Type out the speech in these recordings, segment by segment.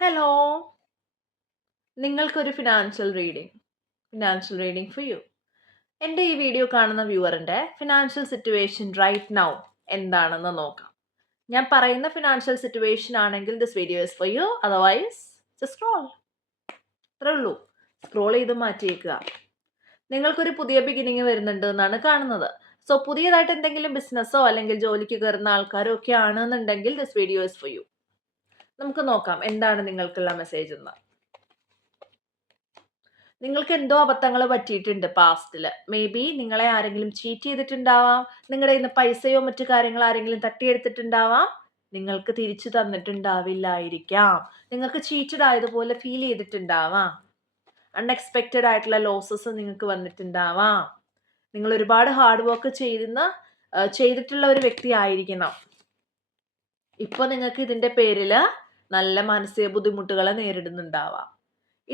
Hello, നിങ്ങൾക്കൊരു financial reading for you. എൻ്റെ ഈ വീഡിയോ കാണുന്ന വ്യൂവറിൻ്റെ ഫിനാൻഷ്യൽ സിറ്റുവേഷൻ റൈറ്റ് നൗ എന്താണെന്ന് നോക്കാം. ഞാൻ പറയുന്ന ഫിനാൻഷ്യൽ സിറ്റുവേഷൻ ആണെങ്കിൽ this video is for you, otherwise scroll. അത്രേ ഉള്ളൂ, സ്ക്രോൾ ചെയ്ത് മാറ്റിയേക്കുക. നിങ്ങൾക്കൊരു പുതിയ ബിഗിനിങ് വരുന്നുണ്ട് എന്നാണ് കാണുന്നത്. സോ പുതിയതായിട്ട് എന്തെങ്കിലും ബിസിനസ്സോ അല്ലെങ്കിൽ ജോലിക്ക് കയറുന്ന ആൾക്കാരോ ഒക്കെ ആണെന്നുണ്ടെങ്കിൽ this video is for U. നമുക്ക് നോക്കാം എന്താണ് നിങ്ങൾക്കുള്ള മെസ്സേജ് എന്ന്. നിങ്ങൾക്ക് എന്തോ അബദ്ധങ്ങൾ പറ്റിയിട്ടുണ്ട് പാസ്റ്റിൽ. മേ ബി നിങ്ങളെ ആരെങ്കിലും ചീറ്റ് ചെയ്തിട്ടുണ്ടാവാം, നിങ്ങളുടെ ഇന്ന് പൈസയോ മറ്റു കാര്യങ്ങൾ ആരെങ്കിലും തട്ടിയെടുത്തിട്ടുണ്ടാവാം, നിങ്ങൾക്ക് തിരിച്ചു തന്നിട്ടുണ്ടാവില്ലായിരിക്കാം, നിങ്ങൾക്ക് ചീറ്റഡ് ആയതുപോലെ ഫീൽ ചെയ്തിട്ടുണ്ടാവാം, അൺഎക്സ്പെക്റ്റഡ് ആയിട്ടുള്ള ലോസസ് നിങ്ങൾക്ക് വന്നിട്ടുണ്ടാവാം. നിങ്ങൾ ഒരുപാട് ഹാർഡ് വർക്ക് ചെയ്തിട്ടുള്ള ഒരു വ്യക്തി ആയിരിക്കണം. ഇപ്പോൾ നിങ്ങൾക്ക് ഇതിൻ്റെ പേരിൽ നല്ല മാനസിക ബുദ്ധിമുട്ടുകൾ നേരിടുന്നുണ്ടാവാം.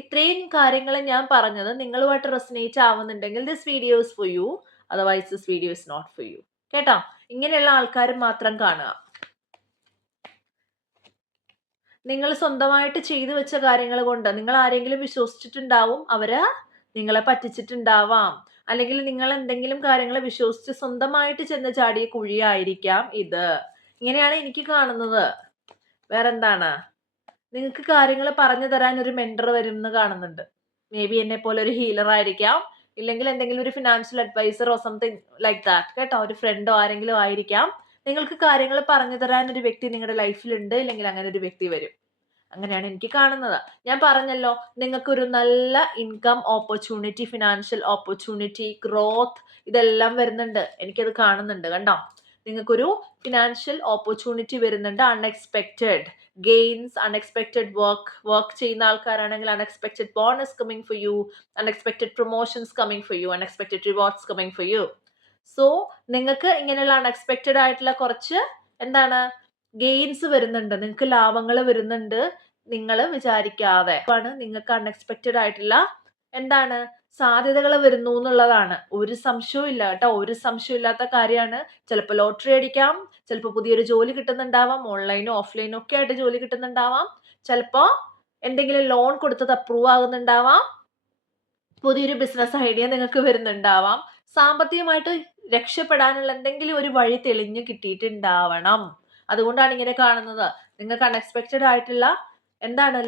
ഇത്രയും കാര്യങ്ങൾ ഞാൻ പറഞ്ഞത് നിങ്ങളുമായിട്ട് റെസനേറ്റ് ആവുന്നുണ്ടെങ്കിൽ this video is for you, otherwise this video is not for you. കേട്ടോ, ഇങ്ങനെയുള്ള ആൾക്കാർ മാത്രം കാണുക. നിങ്ങൾ സ്വന്തമായിട്ട് ചെയ്തു വെച്ച കാര്യങ്ങൾ കൊണ്ട് നിങ്ങൾ ആരെങ്കിലും വിശ്വസിച്ചിട്ടുണ്ടാവും, അവര് നിങ്ങളെ പറ്റിച്ചിട്ടുണ്ടാവാം, അല്ലെങ്കിൽ നിങ്ങൾ എന്തെങ്കിലും കാര്യങ്ങൾ വിശ്വസിച്ച് സ്വന്തമായിട്ട് ചെന്ന് ചാടിയ കുഴിയായിരിക്കാം ഇത്. ഇങ്ങനെയാണ് എനിക്ക് കാണുന്നത്. വേറെന്താണ്, നിങ്ങൾക്ക് കാര്യങ്ങൾ പറഞ്ഞു തരാൻ ഒരു മെന്റർ വരും എന്ന് കാണുന്നുണ്ട്. മേ ബി എന്നെ പോലെ ഒരു ഹീലർ ആയിരിക്കാം, ഇല്ലെങ്കിൽ എന്തെങ്കിലും ഒരു ഫിനാൻഷ്യൽ അഡ്വൈസറോ സംതിങ് ലൈക്ക് ദാറ്റ്. കേട്ടോ, ഒരു ഫ്രണ്ടോ ആരെങ്കിലും ആയിരിക്കാം. നിങ്ങൾക്ക് കാര്യങ്ങൾ പറഞ്ഞു തരാൻ ഒരു വ്യക്തി നിങ്ങളുടെ ലൈഫിലുണ്ട്, ഇല്ലെങ്കിൽ അങ്ങനെ ഒരു വ്യക്തി വരും. അങ്ങനെയാണ് എനിക്ക് കാണുന്നത്. ഞാൻ പറഞ്ഞല്ലോ, നിങ്ങൾക്കൊരു നല്ല income opportunity, financial opportunity, growth ഇതെല്ലാം വരുന്നുണ്ട്. എനിക്കത് കാണുന്നുണ്ട്. കണ്ടോ, നിങ്ങൾക്കൊരു ഫിനാൻഷ്യൽ ഓപ്പർച്യൂണിറ്റി വരുന്നുണ്ട്. അൺഎക്സ്പെക്റ്റഡ് ഗെയിൻസ്, അൺഎക്സ്പെക്റ്റഡ് വർക്ക് ചെയ്യുന്ന ആൾക്കാരാണെങ്കിൽ unexpected bonus coming for you, unexpected promotions coming for you, unexpected rewards coming for you. So നിങ്ങൾക്ക് ഇങ്ങനെയുള്ള അൺഎക്സ്പെക്റ്റഡ് ആയിട്ടുള്ള കുറച്ച് ഗെയിൻസ് വരുന്നുണ്ട്, നിങ്ങൾക്ക് ലാഭങ്ങൾ വരുന്നുണ്ട്. നിങ്ങൾ വിചാരിക്കാതെ നിങ്ങൾക്ക് അൺഎക്സ്പെക്റ്റഡ് ആയിട്ടുള്ള സാധ്യതകൾ വരുന്നു എന്നുള്ളതാണ്. ഒരു സംശയവും ഇല്ല കേട്ടോ, ഒരു സംശയം ഇല്ലാത്ത കാര്യമാണ്. ചിലപ്പോൾ ലോട്ടറി അടിക്കാം, ചിലപ്പോൾ പുതിയൊരു ജോലി കിട്ടുന്നുണ്ടാവാം, ഓൺലൈനോ ഓഫ്ലൈനോ ഒക്കെ ആയിട്ട് ജോലി കിട്ടുന്നുണ്ടാവാം, ചിലപ്പോൾ എന്തെങ്കിലും ലോൺ കൊടുത്തത് അപ്രൂവ് ആകുന്നുണ്ടാവാം, പുതിയൊരു ബിസിനസ് ഐഡിയ നിങ്ങൾക്ക് വരുന്നുണ്ടാവാം. സാമ്പത്തികമായിട്ട് രക്ഷപ്പെടാനുള്ള എന്തെങ്കിലും ഒരു വഴി തെളിഞ്ഞു കിട്ടിയിട്ടുണ്ടാവണം. അതുകൊണ്ടാണ് ഇങ്ങനെ കാണുന്നത്. നിങ്ങൾക്ക് അൺഎക്സ്പെക്റ്റഡ് ആയിട്ടുള്ള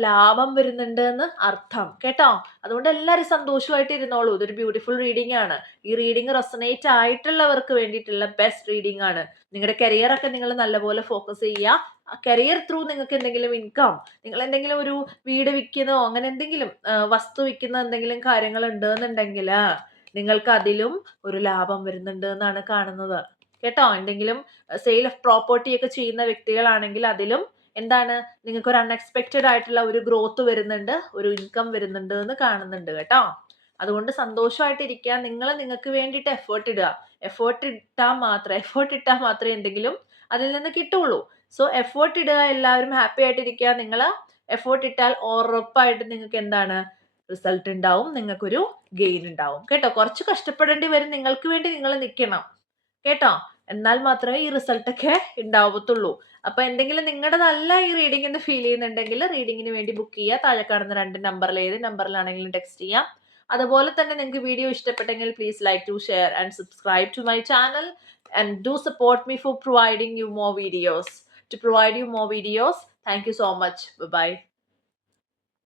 ലാഭം വരുന്നുണ്ട് എന്ന് അർത്ഥം. കേട്ടോ, അതുകൊണ്ട് എല്ലാവരും സന്തോഷമായിട്ട് ഇരുന്നോളൂ. ഇതൊരു ബ്യൂട്ടിഫുൾ റീഡിംഗ് ആണ്. ഈ റീഡിംഗ് റെസനേറ്റ് ആയിട്ടുള്ളവർക്ക് വേണ്ടിയിട്ടുള്ള ബെസ്റ്റ് റീഡിംഗ് ആണ്. നിങ്ങളുടെ കരിയർ ഒക്കെ നിങ്ങൾ നല്ലപോലെ ഫോക്കസ് ചെയ്യുക. കരിയർ ത്രൂ നിങ്ങൾക്ക് എന്തെങ്കിലും ഇൻകം, നിങ്ങൾ എന്തെങ്കിലും ഒരു വീട് വിൽക്കുന്നോ അങ്ങനെ എന്തെങ്കിലും വസ്തു വിൽക്കുന്ന എന്തെങ്കിലും കാര്യങ്ങൾ ഉണ്ടെന്നുണ്ടെങ്കിൽ നിങ്ങൾക്ക് അതിലും ഒരു ലാഭം വരുന്നുണ്ട് എന്നാണ് കാണുന്നത്. കേട്ടോ, എന്തെങ്കിലും സെയിൽ ഓഫ് പ്രോപ്പർട്ടി ഒക്കെ ചെയ്യുന്ന വ്യക്തികളാണെങ്കിൽ അതിലും നിങ്ങൾക്ക് ഒരു അൺഎക്സ്പെക്റ്റഡ് ആയിട്ടുള്ള ഒരു ഗ്രോത്ത് വരുന്നുണ്ട്, ഒരു ഇൻകം വരുന്നുണ്ട് എന്ന് കാണുന്നുണ്ട്. കേട്ടോ, അതുകൊണ്ട് സന്തോഷമായിട്ടിരിക്കുക. നിങ്ങൾക്ക് വേണ്ടിയിട്ട് എഫേർട്ട് ഇട്ടാൽ മാത്രമേ എന്തെങ്കിലും അതിൽ നിന്ന് കിട്ടുള്ളൂ. സോ എഫേർട്ട് ഇടുക, എല്ലാവരും ഹാപ്പി ആയിട്ടിരിക്കുക. നിങ്ങൾ എഫേർട്ട് ഇട്ടാൽ ഉറപ്പായിട്ട് നിങ്ങൾക്ക് റിസൾട്ട് ഉണ്ടാവും, നിങ്ങൾക്കൊരു ഗെയിൻ ഉണ്ടാവും. കേട്ടോ, കുറച്ച് കഷ്ടപ്പെടേണ്ടി വരും, നിങ്ങൾക്ക് വേണ്ടി നിങ്ങൾ നിൽക്കണം. കേട്ടോ, എന്നാൽ മാത്രമേ ഈ റിസൾട്ട് ഒക്കെ ഉണ്ടാവത്തുള്ളൂ. അപ്പൊ എന്തെങ്കിലും നിങ്ങളുടെ നല്ല ഈ റീഡിംഗ് ഫീൽ ചെയ്യുന്നുണ്ടെങ്കിൽ റീഡിങ്ങിന് വേണ്ടി ബുക്ക് ചെയ്യുക. താഴെ കാണുന്ന 2 നമ്പറിൽ ഏത് നമ്പറിലാണെങ്കിലും ടെക്സ്റ്റ് ചെയ്യാം. അതുപോലെ തന്നെ നിങ്ങൾക്ക് വീഡിയോ ഇഷ്ടപ്പെട്ടെങ്കിൽ please like to share and subscribe to my channel and do support me for providing you more videos. To provide you more videos. Thank you so much. Bye bye.